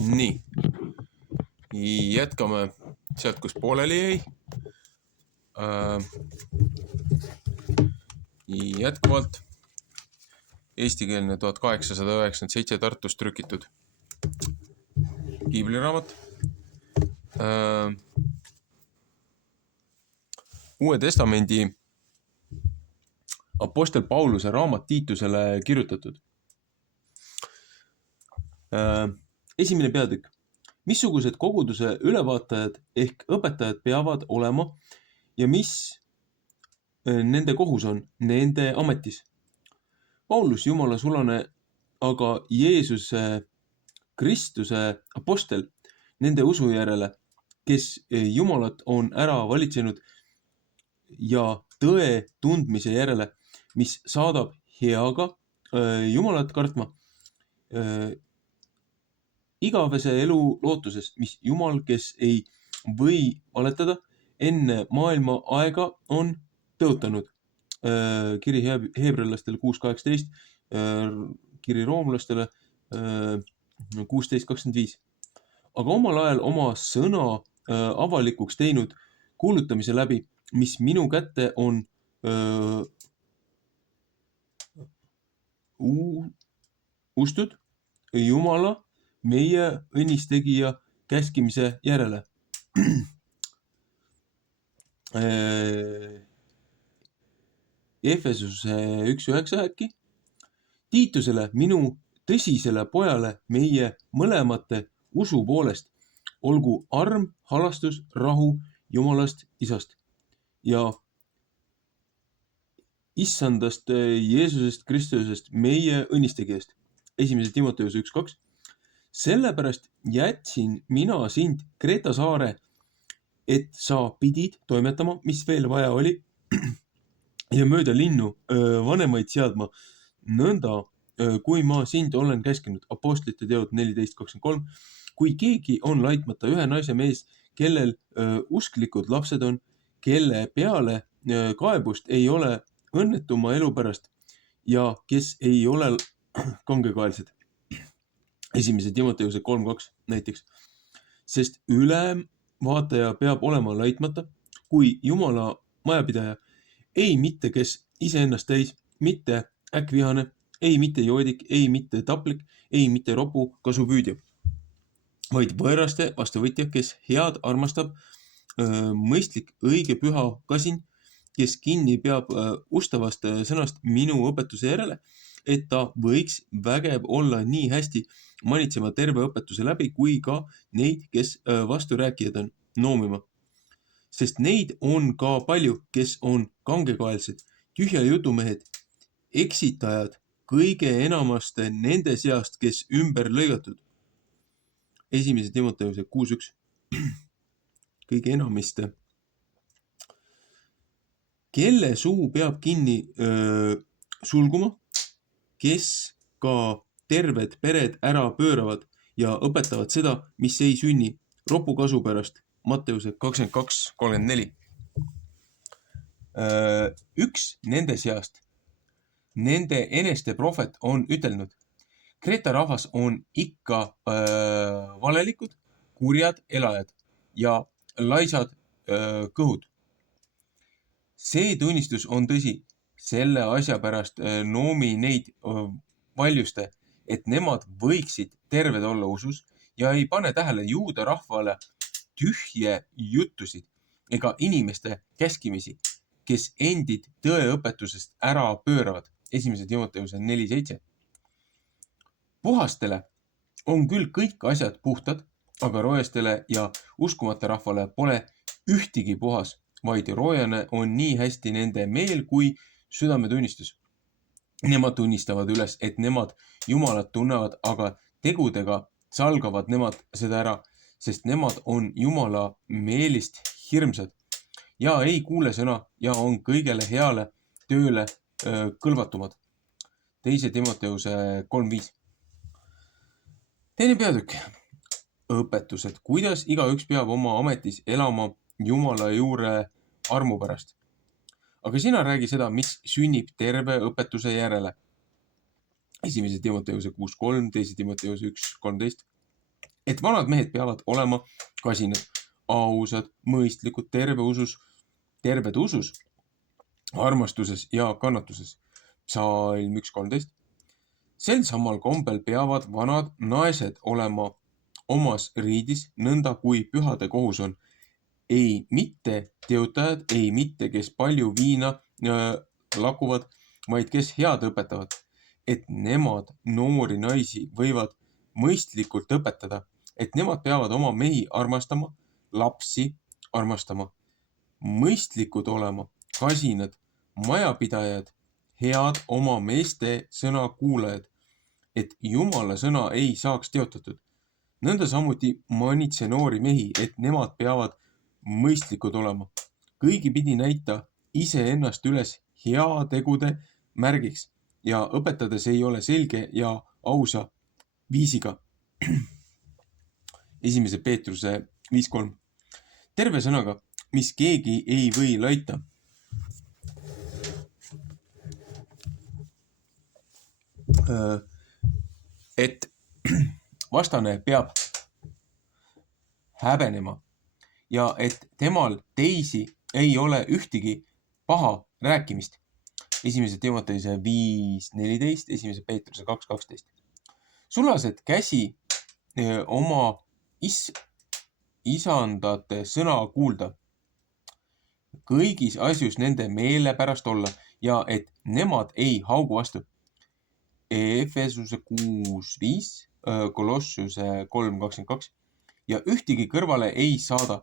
Nii, jätkame sealt, kus pooleli jäi. Jätkuvalt eestikeelne 1897 Tartus trükitud piibliraamat. Uue testamendi apostel Pauluse raamat Tiitusele kirjutatud. Esimene peatükk. Missugused koguduse ülevaatajad ehk õpetajad peavad olema ja mis nende kohus on nende ametis? Paulus, Jumala sulane, aga Jeesuse Kristuse apostel nende usu järele, kes Jumalat on ära valitsenud ja tõe tundmise järele, mis saadab heaga Jumalat kartma igavese elu lootuses, mis Jumal, kes ei või valetada, enne maailma aega on tõotanud. Kiri heebrealastele 6.18, kiri roomlastele 16.25. Aga omal ajal oma sõna avalikuks teinud kuulutamise läbi, mis minu kätte on ustud Jumala, meie õnnistegija käskimise järele. Efesuse 1.9 äkki. Tiitusele, minu tõsisele pojale, meie mõlemate usu poolest, olgu arm, halastus, rahu Jumalast Isast ja Issandast Jeesusest Kristusest, meie õnnistegijast. 1. Timoteuse 1.2. Sellepärast jätsin mina sind Kreeta saare, et sa pidid toimetama, mis veel vaja oli, ja mööda linnu vanemaid seadma, nõnda kui ma sind olen käskinud. Apostlite teod 14.23. Kui keegi on laitmata ühe naise mees, kellel usklikud lapsed on, kelle peale kaebust ei ole õnnetuma elu pärast ja kes ei ole kangekaelsed. 1. Timoteuse 3.2 näiteks. Sest ülemvaataja peab olema laitmata, kui Jumala majapidaja, ei mitte kes iseennast täis, mitte äkkvihane, ei mitte joodik, ei mitte taplik, ei mitte ropu kasupüüdja, vaid võõraste vastuvõtja, kes head armastab, mõistlik, õige, püha, kasin, kes kinni peab ustavast sõnast minu õpetuse järele, et ta võiks vägev olla nii hästi manitsema terve õpetuse läbi, kui ka neid, kes vasturääkijad on, noomima. Sest neid on ka palju, kes on kangekaelsed, tühja jutumehed, eksitajad, kõige enamast nende seast, kes ümber lõigatud. 1. Timoteuse 6.1. Kõige enamist. Kelle suu peab kinni sulguma, kes ka terved pered ära pööravad ja õpetavad seda, mis ei sünni ropukasu pärast. Matteuse 22.34. Üks nende seast, nende eneste prohvet on ütelnud, Kreeta rahvas on ikka valelikud, kurjad elajad ja laisad kõhud. See tunnistus on tõsi, selle asja pärast noomi neid valjuste, et nemad võiksid terved olla usus ja ei pane tähele juuda rahvale tühje juttusid ega inimeste käskimisi, kes endid tõeõpetusest ära pööravad. 1. Timoteuse 4.7. Puhastele on küll kõik asjad puhtad, aga roojastele ja uskumata rahvale pole ühtigi puhas, vaid roojane on nii hästi nende meel kui südametunnistus. Nemad tunnistavad üles, et nemad Jumalat tunnevad, aga tegudega salgavad nemad seda ära, sest nemad on Jumala meelist hirmsad ja ei kuule sõna ja on kõigele heale tööle kõlvatumad. 2. Timoteuse 3.5. Teine peatükk. Õpetused, kuidas igaüks peab oma ametis elama Jumala juure armu pärast. Aga sina räägi seda, mis sünnib terve õpetuse järele. 1. Timoteuse 6.3, 2. Timoteuse 1.13. et vanad mehed peavad olema kasinad, ausad, mõistlikud, terved usus, armastuses ja kannatuses. Psalm 1:13. Sel samal kombel peavad vanad naised olema omas riidis, nõnda kui pühade kohus on. Ei mitte teotajad, ei mitte, kes palju viina lakuvad, vaid kes head õpetavad, et nemad noori naisi võivad mõistlikult õpetada, et nemad peavad oma mehi armastama, lapsi armastama, mõistlikud olema, kasinad, majapidajad, head oma meeste sõna kuulajad, et Jumala sõna ei saaks teotatud. Nõnda samuti manitse noori mehi, et nemad peavad mõistlikud olema. Kõigipidi näita iseennast üles hea tegude märgiks ja õpetades ei ole selge ja ausa viisiga. 1. Peetruse 5:3. Terve sõnaga, mis keegi ei või laita. Et vastane peab häbenema ja et temal teisi ei ole ühtegi paha rääkimist. 1. Timoteuse 5:14, 1. Peetruse 2:12. Sulased käsi oma isandate sõna kuulda, kõigis asjus nende meele pärast olla ja et nemad ei haugu vastu. Efesuse 6:5, Kolossuse 3:22 ja ühtegi kõrvale ei saada,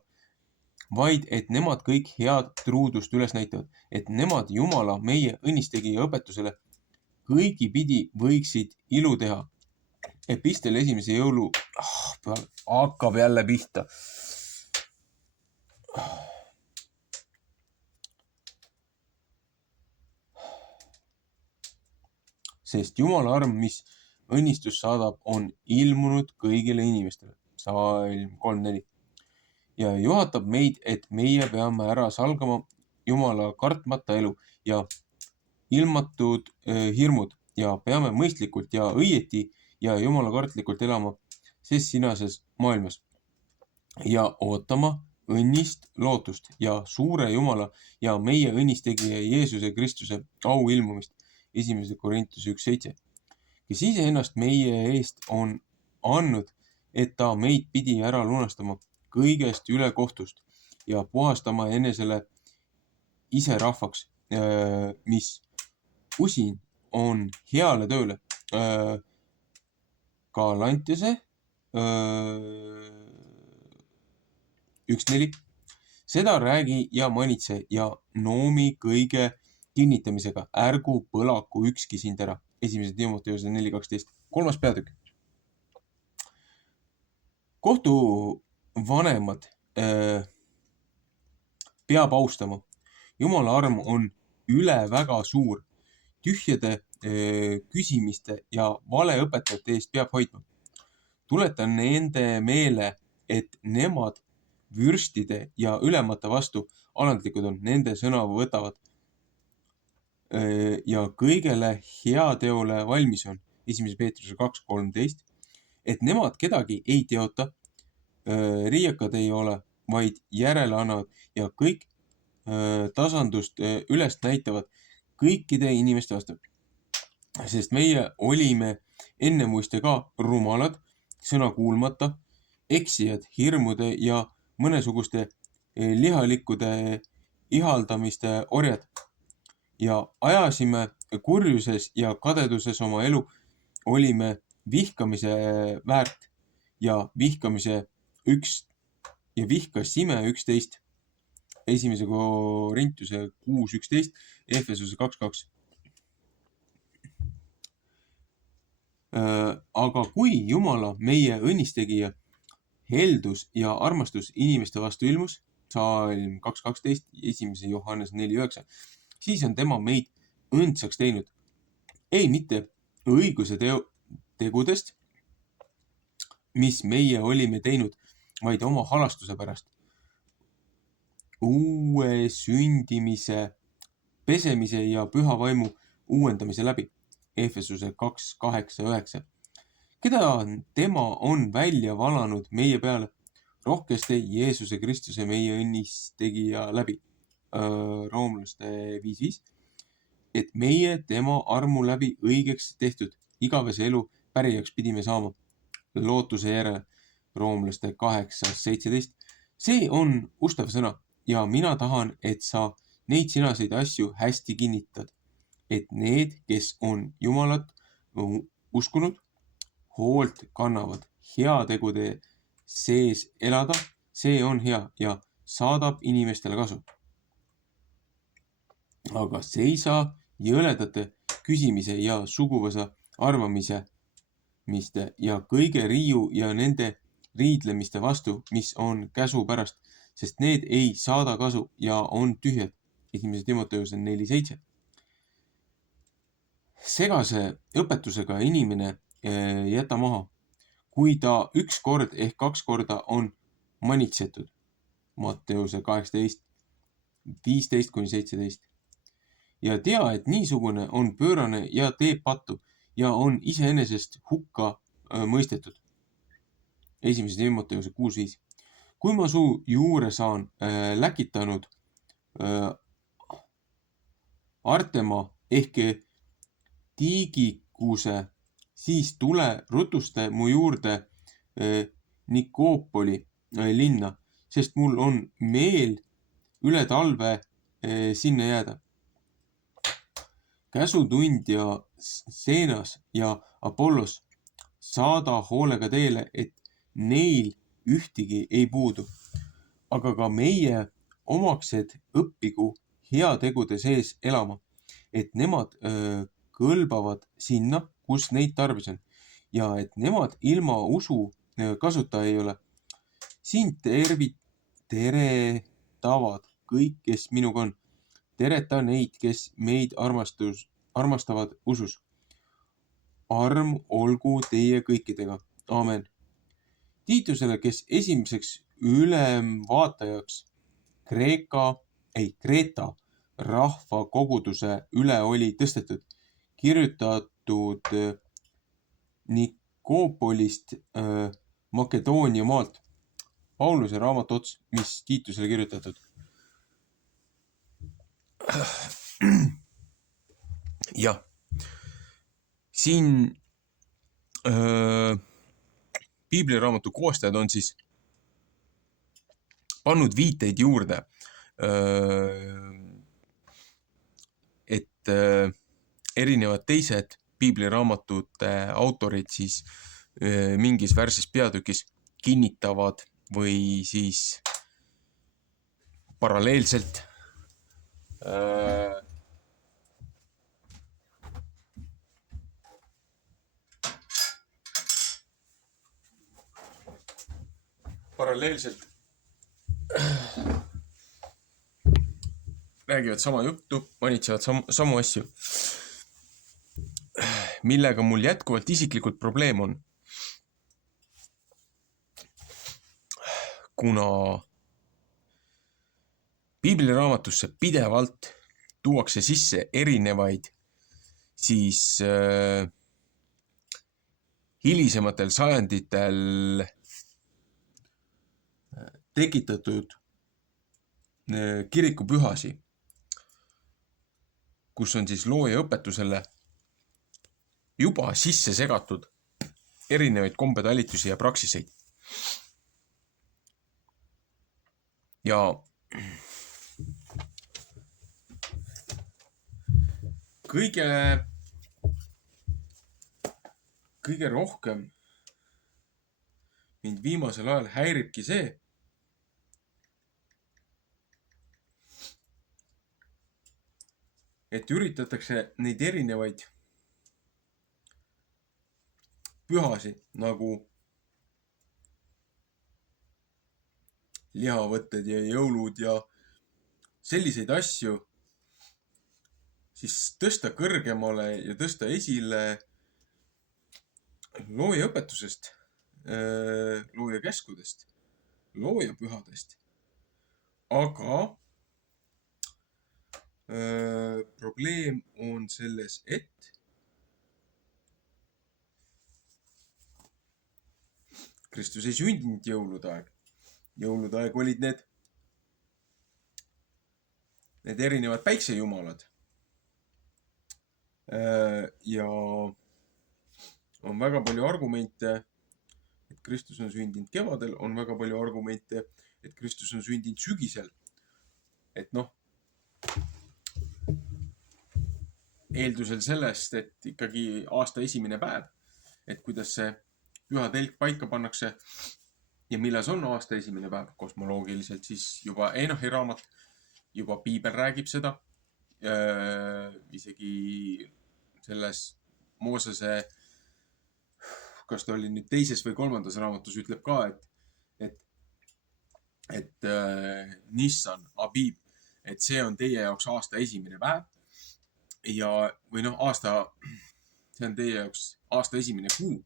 vaid et nemad kõik head truudust üles näitavad, et nemad Jumala meie õnnistegija õpetusele kõigipidi võiksid ilu teha. Epistel 1. jõulu hakkab jälle pihta. Sest Jumala arm, mis õnnistus saadab, on ilmunud kõigile inimestele. Psalm 3:4. Ja juhatab meid, et meie peame ära salgama Jumala kartmata elu ja ilmatud hirmud ja peame mõistlikult ja õieti ja Jumala kartlikult elama ses sinases maailmas ja ootama õnnist lootust ja suure Jumala ja meie õnnistegija Jeesuse Kristuse au ilmumist. 1. Korintuse 1:7. Kes iseennast meie eest on andnud, et ta meid pidi ära lunastama kõigest ülekohtust ja puhastama enesele ise rahvaks, mis usin on heale tööle. Galantise 1:4. Seda räägi ja manitse ja noomi kõige kinnitamisega, ärgu põlaku ükski sind ära. 1. Timoteuse 4:12. 3. peatükk. Kohtuvanemad peab austama. Jumala arm on üle väga suur. Tühjade küsimiste ja valeõpetajate eest peab hoidma. Tuletan nende meele, et nemad vürstide ja ülemate vastu alandlikud on, nende sõna võtavad ja kõigele heateole valmis on. 1. Peetruse 2:13. Et nemad kedagi ei teota, riiakad ei ole, vaid järele annavad ja kõik tasandust üles näitavad kõikide inimeste vastu. Sest meie olime ennemuiste ka rumalad, sõna kuulmata, eksijad, hirmude ja mõnesuguste lihalikkude ihaldamiste orjad ja ajasime kurjuses ja kadeduses oma elu, olime vihkamise väärt ja vihkasime üksteist. 1. Korintuse 6:11, Efesuse 2:2. Aga kui Jumala, meie õnnistegija, heldus ja armastus inimeste vastu ilmus, Psalm 2:12, 1. Johannes 4:9, siis on tema meid õndsaks teinud. Ei mitte õiguse tegudest, mis meie olime teinud, vaid oma halastuse pärast. Uue sündimise, pesemise ja püha vaimu uuendamise läbi. Efesuse 2:8-9. keda tema on välja valanud meie peale rohkeste Jeesuse Kristuse meie õnnistegija läbi. Roomlaste 5.5. Et meie tema armu läbi õigeks tehtud igavese elu pärijaks pidime saama lootuse järele. Roomlaste 8.17. See on ustav sõna ja mina tahan, et sa neid sinaseid asju hästi kinnitad, et need, kes on Jumalat uskunud, hoolt kannavad heategude sees elada, see on hea ja saadab inimestele kasu. Aga seisa jõledate küsimise ja suguvõsa arvamise ja kõige riiu ja nende riidlemiste vastu, mis on käsu pärast, sest need ei saada kasu ja on tühjad. 1. Timoteuse 4.7. Segase õpetusega inimene jäta maha, kui ta 1 kord ehk 2 korda on manitsetud. Matteuse 18, 15-17. Ja tea, et niisugune on pöörane ja teeb pattu ja on iseenesest hukka mõistetud. 1. Timoteuse 6.5. Kui ma su juure saan läkitanud Artema ehk Tiigikuse, siis tule rutuste mu juurde Nikoopoli linna, sest mul on meel üle talve sinna jääda. Käsutundja Seenas ja Apollos saada hoolega teele, et neil ühtigi ei puudu. Aga ka meie omaksed õppigu heategude sees elama, et nemad kõlbavad sinna, kus neid tarvis on ja et nemad ilma usu kasuta ei ole. Siin teretavad kõik, kes minuga on. Tereta neid, kes meid armastavad usus. Arm olgu teie kõikidega. Aamen. Tiitusele, kes esimeseks ülemvaatajaks Kreeta rahva koguduse üle oli tõstetud, kirjutatud Nikoopolist Makedoonia maalt. Pauluse raamat ots, mis Tiitusele kirjutatud. Jah, siin piibliraamatu koostajad on siis pannud viiteid juurde, et erinevad teised piibliraamatute autorid siis mingis värses peatükis kinnitavad või siis paralleelselt räägivad sama juttu, manitsevad samu asju, millega mul jätkuvalt isiklikult probleem on. Kuna piibliraamatusse pidevalt tuuakse sisse erinevaid siis hilisematel sajanditel tekitatud kirikupühasi, kus on siis looja õpetusele juba sisse segatud erinevaid kombetalitusi ja praksiseid. Ja kõige rohkem mind viimasel ajal häiribki see, et üritatakse neid erinevaid pühasi nagu lihavõtted ja jõulud ja selliseid asju siis tõsta kõrgemale ja tõsta esile looja õpetusest, looja käskudest, looja pühadest. Aga probleem on selles, et Kristus ei sündinud jõulude aeg. Jõulude aeg olid need erinevad päiksejumalad. Ja on väga palju argumente, et Kristus on sündinud kevadel, on väga palju argumente, et Kristus on sündinud sügisel. Et noh, eeldusel sellest, et ikkagi aasta esimene päev, et kuidas see püha telk paika pannakse ja milles on aasta esimene päev kosmoloogiliselt, siis juba Enochi raamat, juba piibel räägib seda. Isegi selles Moosese, kas ta oli nüüd teises või kolmandas raamatus, ütleb ka, et Nissan, Abib, et see on teie jaoks aasta esimene päev. Ja, või noh, see on teie jaoks aasta esimene kuu.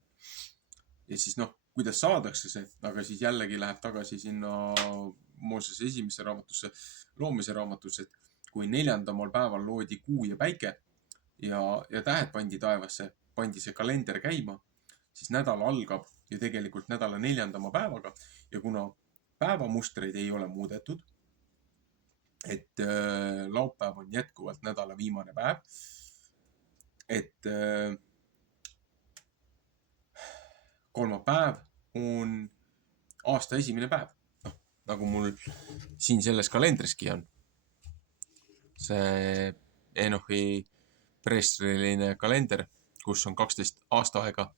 Ja siis noh, kuidas saadakse see, aga siis jällegi läheb tagasi sinna Moosese esimesse raamatusse, loomise raamatusse, et kui 4. päeval loodi kuu ja päike ja tähed pandi taevasse, pandi see kalender käima, siis nädal algab ju tegelikult nädala 4. päevaga. Ja kuna päevamustreid ei ole muudetud, et laupäev on jätkuvalt nädala viimane päev, et kolmapäev on aasta esimene päev. Noh, nagu mul siin selles kalendriski on. See Enochi preestriline kalender, kus on 12 aastaaega,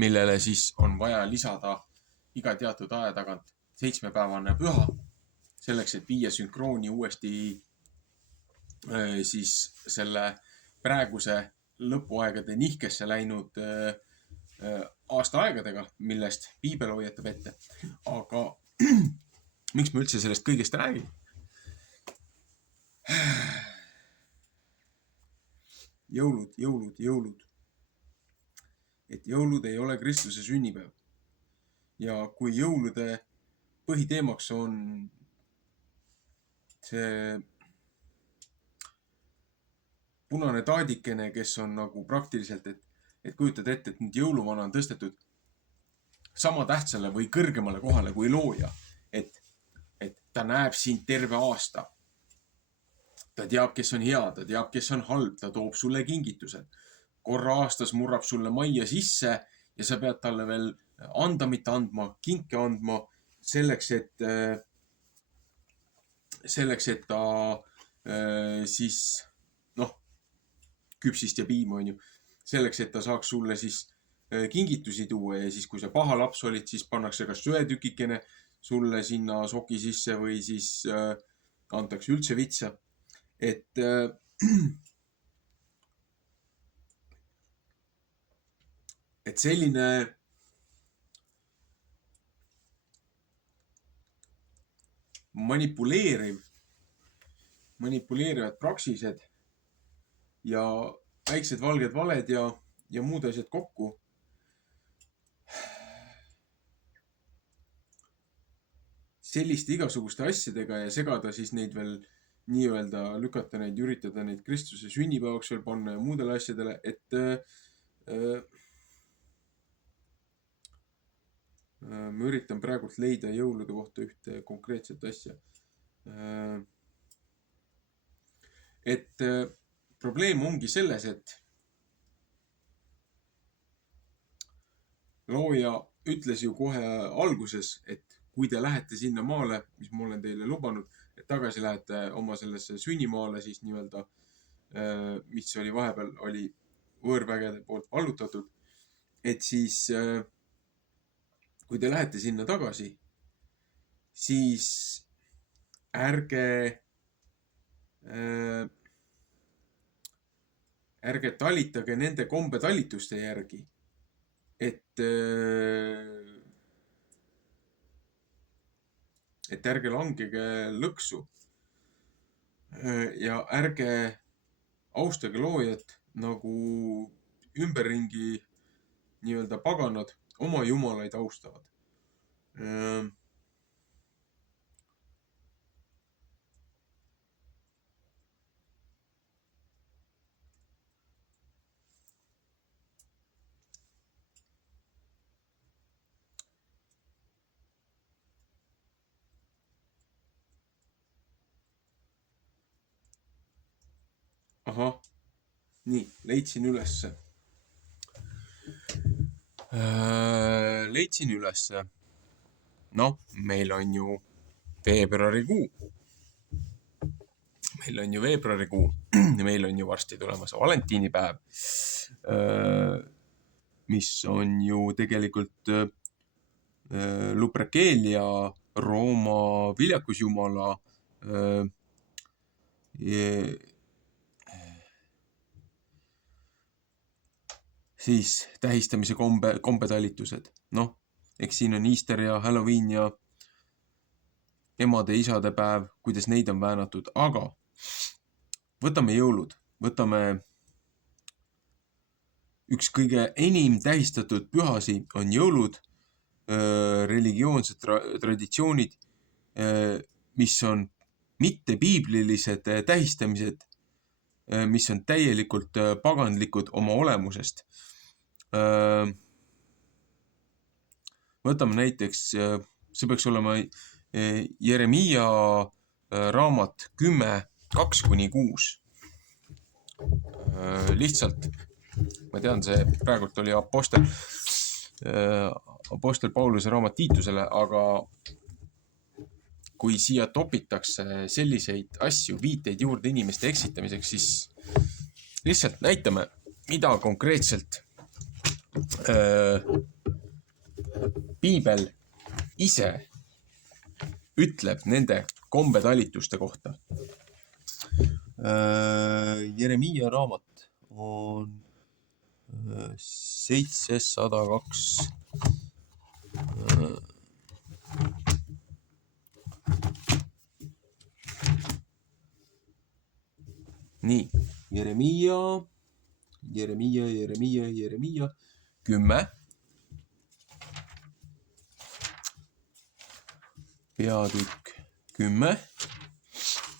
millele siis on vaja lisada iga teatud aja tagant 7-päevane püha, selleks, et viia sünkrooni uuesti siis selle praeguse lõpuaegade nihkesse läinud aastaaegadega, millest piibel hoiatab ette. Aga miks ma üldse sellest kõigest räägin? Jõulud. Et jõulud ei ole Kristuse sünnipäev. Ja kui jõulude põhiteemaks on see punane taadikene, kes on nagu praktiliselt, et kujutad ette, et nüüd jõuluvana on tõstetud sama tähtsale või kõrgemale kohale kui looja. Et ta näeb sind terve aasta. Ta teab, kes on hea, ta teab, kes on halb, ta toob sulle kingitused. Korra aastas murrab sulle majja sisse ja sa pead talle veel andamit andma, kinke andma selleks, et ta siis, noh, küpsist ja piima, on ju. Selleks, et ta saaks sulle siis kingitusi tuua ja siis, kui sa paha laps olid, siis pannakse kas söetükikene sulle sinna soki sisse või siis antakse üldse vitsa. Et selline manipuleerivad praksised ja väiksed valged valed ja muud asjad kokku. Selliste igasuguste asjadega ja segada siis neid veel nii-öelda lükata neid, üritada neid Kristuse sünnipäevaks veel panna ja muudele asjadele, et ma üritan praegult leida jõulude kohta ühte konkreetset asja. Et probleem ongi selles, et looja ütles ju kohe alguses, et kui te lähete sinna maale, mis ma olen teile lubanud, et tagasi lähete oma sellesse sünnimaale siis nii-öelda, mis oli vahepeal, oli võõrvägede poolt vallutatud, et siis kui te lähete sinna tagasi, siis ärge talitage nende kombetalituste järgi, et ärge langege lõksu ja ärge austage loojat nagu ümberringi nii-öelda paganad oma jumalaid austavad. ahah, nii, leidsin ülesse. Leidsin ülesse. Noh, meil on ju veebruarikuu. Meil on ju varsti tulemas valentiinipäev, mis on ju tegelikult Lupercalia, Rooma viljakusjumala siis tähistamise kombetalitused. Noh, eks siin on Easter ja Halloween ja emade, isade päev, kuidas neid on väänatud, aga võtame jõulud, võtame üks kõige enim tähistatud pühasi on jõulud, religioonsed traditsioonid, mis on mitte piiblilised tähistamised, mis on täielikult paganlikud oma olemusest. Võtame näiteks, see peaks olema Jeremiia raamat 10:2-6. Lihtsalt, ma tean, see praegult oli apostel Pauluse raamat Tiitusele, aga kui siia topitakse selliseid asju, viiteid juurde inimeste eksitamiseks, siis lihtsalt näitame, mida konkreetselt piibel ise ütleb nende kombetalituste kohta. Jeremiia raamat on 702. Nii, Jeremiia 10. Peatükk 10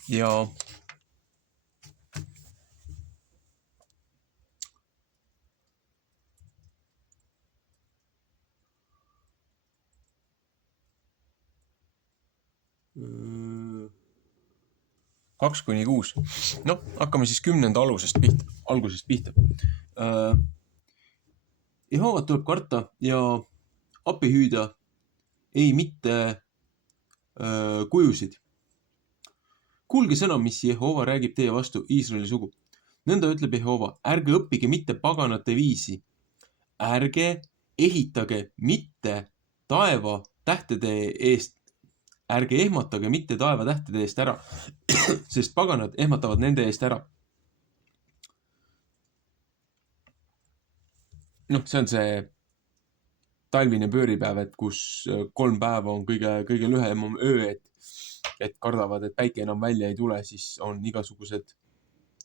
ja kaks kuni 6. No, hakkame siis 10. algusest pihta. Jehovat tuleb karta ja appi hüüda, ei mitte kujusid. Kuulge sõna, mis Jehova räägib teie vastu, Iisraeli sugu. Nõnda ütleb Jehova, ärge õppige mitte paganate viisi. Ärge ehitage mitte taeva tähtede eest. Ärge ehmatage mitte taeva tähtede eest ära, sest paganad ehmatavad nende eest ära. Noh, see on see talvine pööripäev, et kus 3 päeva on kõige lühemam öö, et kardavad, et päike enam välja ei tule, siis on igasugused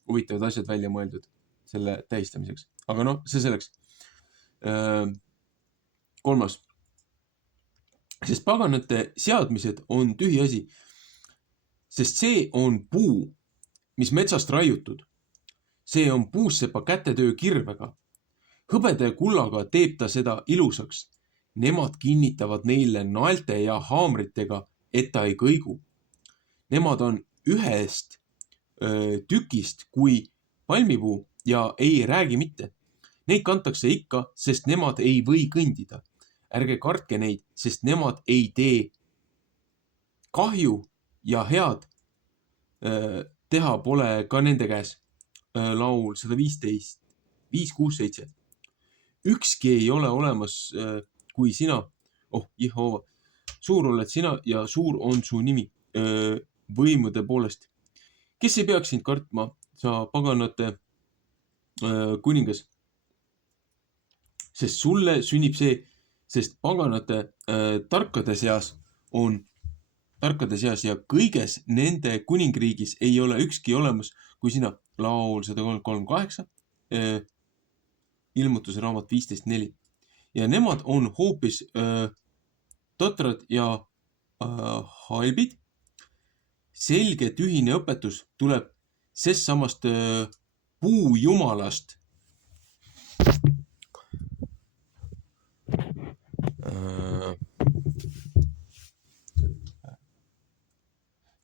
huvitavad asjad välja mõeldud selle tähistamiseks. Aga noh, see selleks. 3. Sest paganate seadmised on tühi asi, sest see on puu, mis metsast raiutud. See on puussepa kätetöö kirvega. Hõbeda ja kullaga teeb ta seda ilusaks. Nemad kinnitavad neile naelte ja haamritega, et ta ei kõigu. Nemad on ühest tükist kui palmipuu ja ei räägi mitte. Neid kantakse ikka, sest nemad ei või kõndida. Ärge kartke neid, sest nemad ei tee kahju ja head teha pole ka nende käes. Laul 115, 5, 6, 7. Ükski ei ole olemas kui sina, Jehova. Suur oled sina ja suur on su nimi võimude poolest. Kes ei peaks sind kartma, sa paganate kuningas? Sest sulle sünnib see, sest paganate tarkade seas ja kõiges nende kuningriigis ei ole ükski olemas kui sina. Laul 133:8, ilmutuse raamat 15:4. Ja nemad on hoopis totrad ja halbid. Selge tühine õpetus tuleb sest samast puujumalast.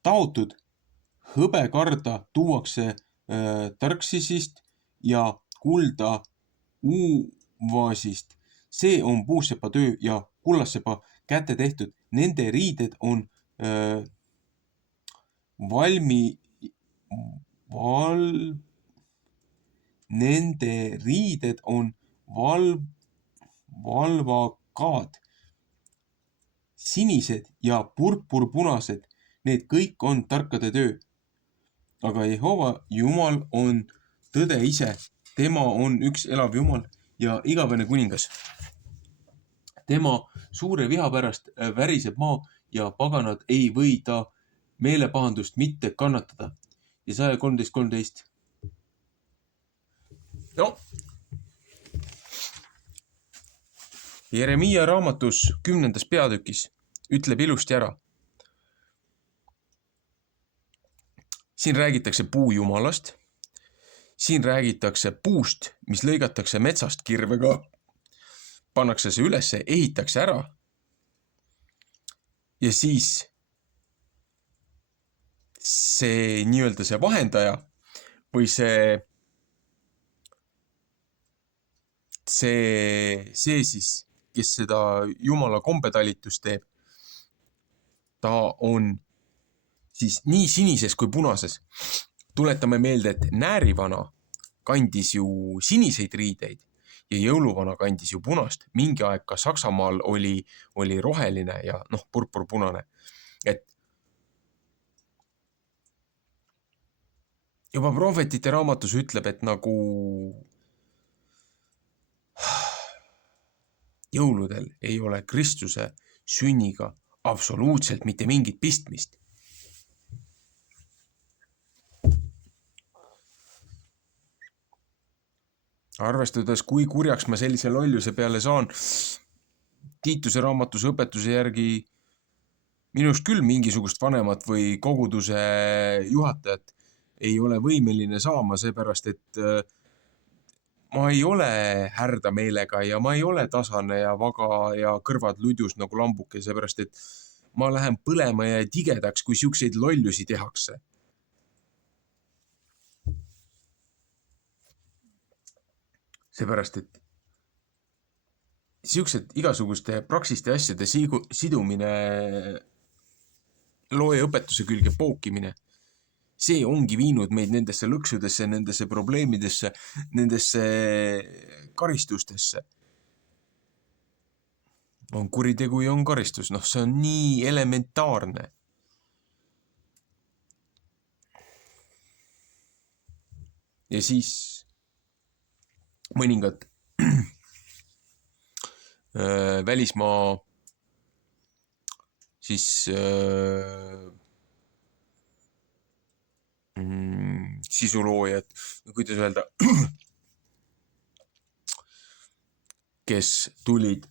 Taotud hõbekarda tuuakse tarksisist ja kulda uuvasist. See on puussepa töö ja kullassepa käte tehtud. Nende riided on nende riided on valvakaad, sinised ja purpurpunased. Need kõik on tarkade töö. Aga Jehova Jumal on tõde ise. Tema on üks elav Jumal ja igavene kuningas. Tema suure viha pärast väriseb maa ja paganad ei või ta meelepahandust mitte kannatada. Jesaja 13:13. No, Jeremiia raamatus 10. peatükis ütleb ilusti ära. Siin räägitakse puujumalast. Siin räägitakse puust, mis lõigatakse metsast kirvega. Pannakse see ülesse, ehitakse ära. Ja siis see nii-öelda see vahendaja või see siis, kes seda Jumala kombetalitust teeb, ta on siis nii sinises kui punases. Tuletame meelde, et näärivana kandis ju siniseid riideid ja jõuluvana kandis ju punast. Mingi aeg ka Saksamaal oli roheline ja purpurpunane. Et juba prohvetite raamatus ütleb, et nagu jõuludel ei ole Kristuse sünniga absoluutselt mitte mingit pistmist. Arvestades, kui kurjaks ma sellise lolluse peale saan, Tiituse raamatus õpetuse järgi minust küll mingisugust vanemat või koguduse juhatajat ei ole võimeline saama, seepärast et ma ei ole härda meelega ja ma ei ole tasane ja vaga ja kõrvad ludus nagu lambuke, seepärast et ma lähen põlema ja tigedaks, kui siukseid lollusi tehakse. Seepärast, et siuksed igasuguste praksiste asjade sidumine looja õpetuse külge pookimine, see ongi viinud meid nendesse lõksudesse, nendesse probleemidesse, nendesse karistustesse. On kuritegu ja on karistus, see on nii elementaarne. Ja siis mõningad välismaa siis sisuloojad, kuidas öelda, kes tulid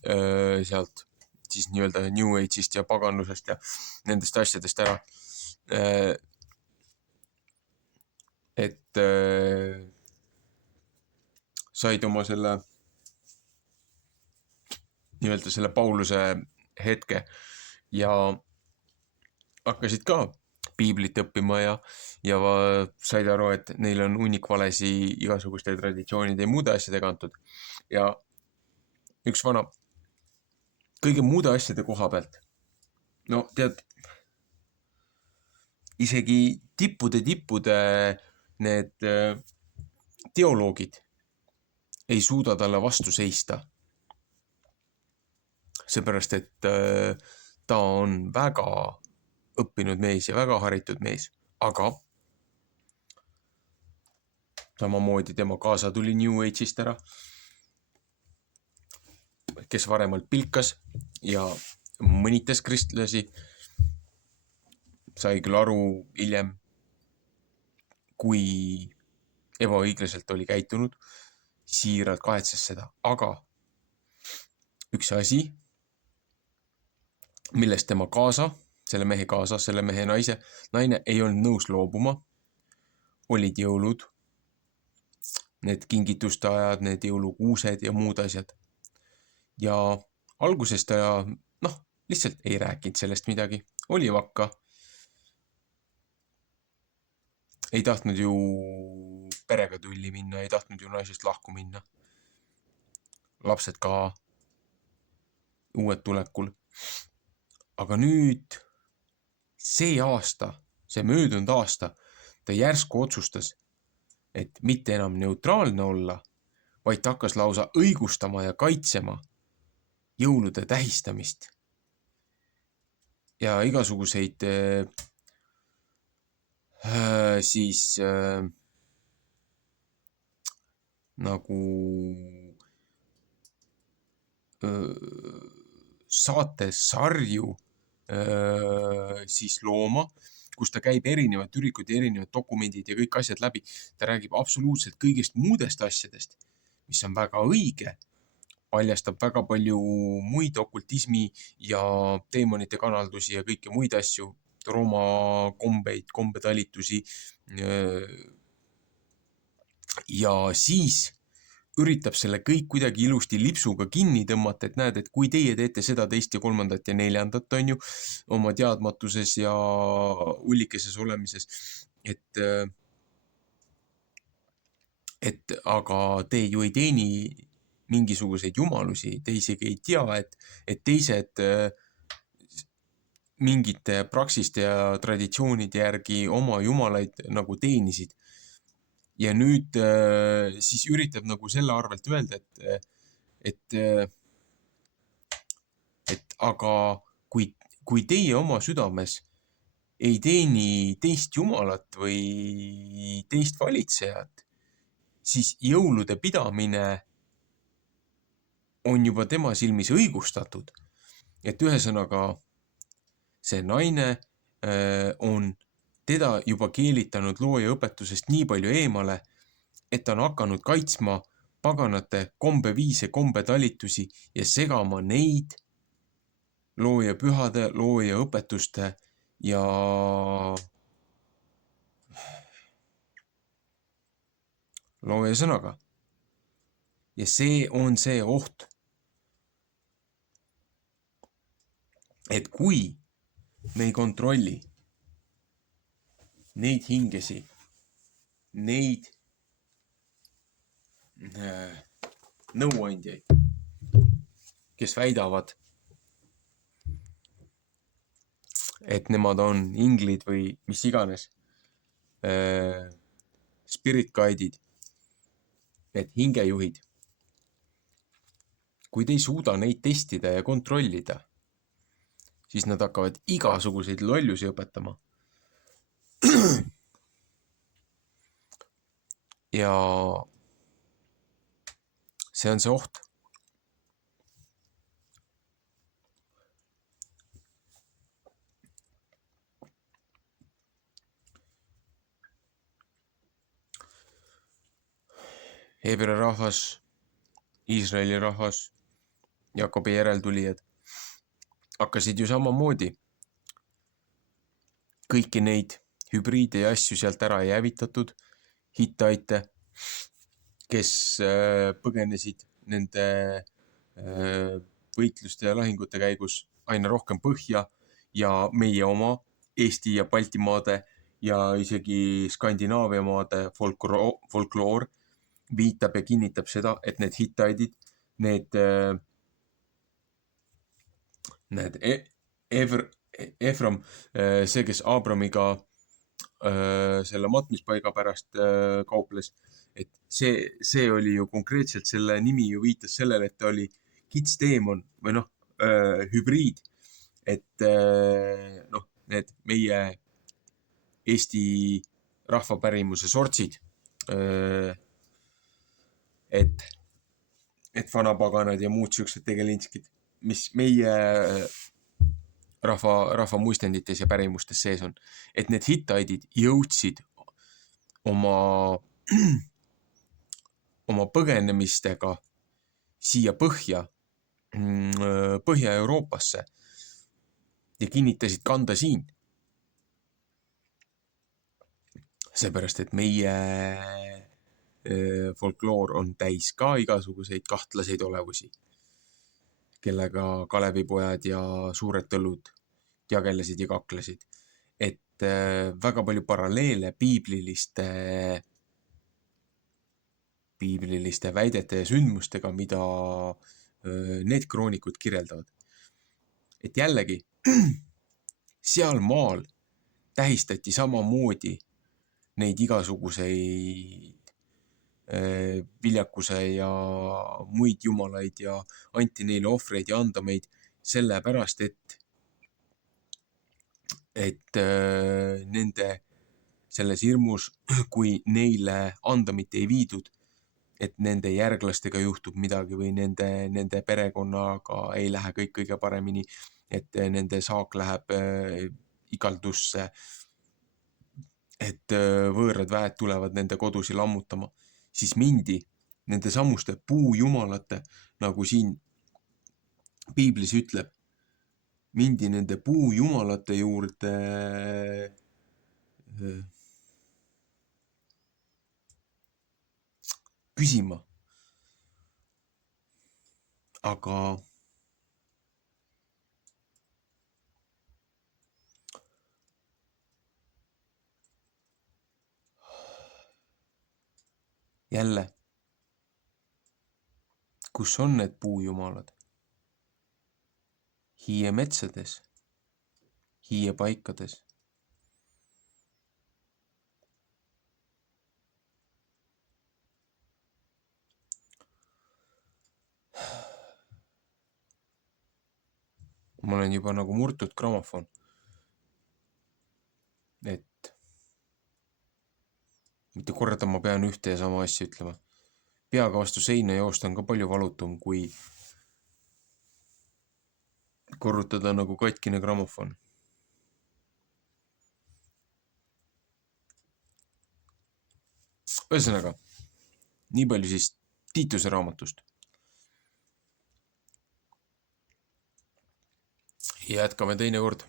sealt siis nii-öelda New Age'ist ja paganlusest ja nendest asjadest ära. Et said oma selle nii-öelda selle Pauluse hetke ja hakkasid ka piiblit õppima ja said aru, et neil on hunnik valesi igasuguste traditsioonide ja muude asjadega antud. Ja üks vana kõige muude asjade koha pealt. No tead, isegi tippude need teoloogid ei suuda talle vastu seista. Seepärast, et ta on väga õppinud mees ja väga haritud mees, aga samamoodi tema kaasa tuli New Age'ist ära, kes varemalt pilkas ja mõnitas kristlasi, sai küll aru hiljem, kui ebaõiglaselt oli käitunud, siiralt kahetses seda, aga üks asi, millest tema kaasa, selle mehe naine ei olnud nõus loobuma, olid jõulud, need kingituste ajad, need jõulukuused ja muud asjad. Ja alguses ta lihtsalt ei rääkinud sellest midagi, oli vakka. Ei tahtnud ju perega tülli minna, ei tahtnud ju naisest lahku minna. Lapsed ka uued tulekul. Aga nüüd see möödunud aasta, ta järsku otsustas, et mitte enam neutraalne olla, vaid ta hakkas lausa õigustama ja kaitsema jõulude tähistamist. Ja igasuguseid nagu saatesarju siis looma, kus ta käib erinevad ürikud ja erinevad dokumendid ja kõik asjad läbi. Ta räägib absoluutselt kõigest muudest asjadest, mis on väga õige, paljastab väga palju muid okultismi ja teemonite kanaldusi ja kõike muid asju, Rooma kombeid, kombetalitusi. Ja siis üritab selle kõik kuidagi ilusti lipsuga kinni tõmmata, et näed, et kui teie teete seda, teist ja kolmandat ja neljandat, on ju, oma teadmatuses ja ullikeses olemises, et aga te ju ei teeni mingisuguseid jumalusi, te isegi ei tea, et teised mingite praksiste ja traditsioonide järgi oma jumalaid nagu teenisid. Ja nüüd siis üritab nagu selle arvelt öelda, et aga kui teie oma südames ei teeni teist jumalat või teist valitsejat, siis jõulude pidamine on juba tema silmis õigustatud. Et ühesõnaga see naine on teda juba keelitanud looja õpetusest nii palju eemale, et ta on hakanud kaitsma paganate kombeviise, kombetalitusi ja segama neid looja pühade, looja õpetuste ja looja sõnaga. Ja see on see oht. Et kui me ei kontrolli neid hingesi, neid nõuandjaid, kes väidavad, et nemad on inglid või mis iganes, spirit guide'id, et hingejuhid. Kui te ei suuda neid testida ja kontrollida, siis nad hakkavad igasuguseid lollusi õpetama. Ja see on see oht. Heebrea rahvas, Iisraeli rahvas, Jakobi järeltulijad hakkasid ju samamoodi kõiki neid hübriide ja asju sealt ära ei hävitatud, hittaite, kes põgenesid nende võitluste ja lahingute käigus aina rohkem põhja ja meie oma Eesti ja Baltimaade ja isegi Skandinaavia maade folkloor viitab ja kinnitab seda, et need hittaidid, need Efram, see, kes Abramiga selle matmispaiga pärast kauples, et see oli ju konkreetselt, selle nimi ju viitas sellele, et ta oli kitsteemon või hübriid, et need meie Eesti rahvapärimuse sortsid, et vanapaganad ja muud siuksed tegelinskid, mis meie rahva muistendites ja pärimustes sees on, et need hittaidid jõudsid oma põgenemistega siia Põhja-Euroopasse ja kinnitasid kanda siin. Seepärast, et meie folkloor on täis ka igasuguseid kahtlaseid olevusi, kellega Kalevipojad ja suured tõllud jagelesid ja kaklesid. Et väga palju paralleele piibliliste piibliliste väidete ja sündmustega, mida need kroonikud kirjeldavad. Et jällegi, seal maal tähistati samamoodi neid igasuguseid viljakuse ja muid jumalaid ja anti neile ohvreid ja andameid sellepärast, et nende selles hirmus, kui neile andamit ei viidud, et nende järglastega juhtub midagi või nende perekonnaga ei lähe kõik kõige paremini, et nende saak läheb igaldusse, et võõrad väed tulevad nende kodusi lammutama, siis mindi nende samuste puujumalate, nagu siin piiblis ütleb, mindi nende puujumalate juurde küsima. Aga jälle, kus on need puujumalad? Hiiemetsades, hiiepaikades. Ma olen juba nagu murtud grammofon. Et mitte korda ma pean ühte ja sama asja ütlema. Peaga vastu seina joosta on ka palju valutum, kui korrutada nagu katkine grammofon. Ühesõnaga, nii palju siis Tiituse raamatust. Jätkame teinekord.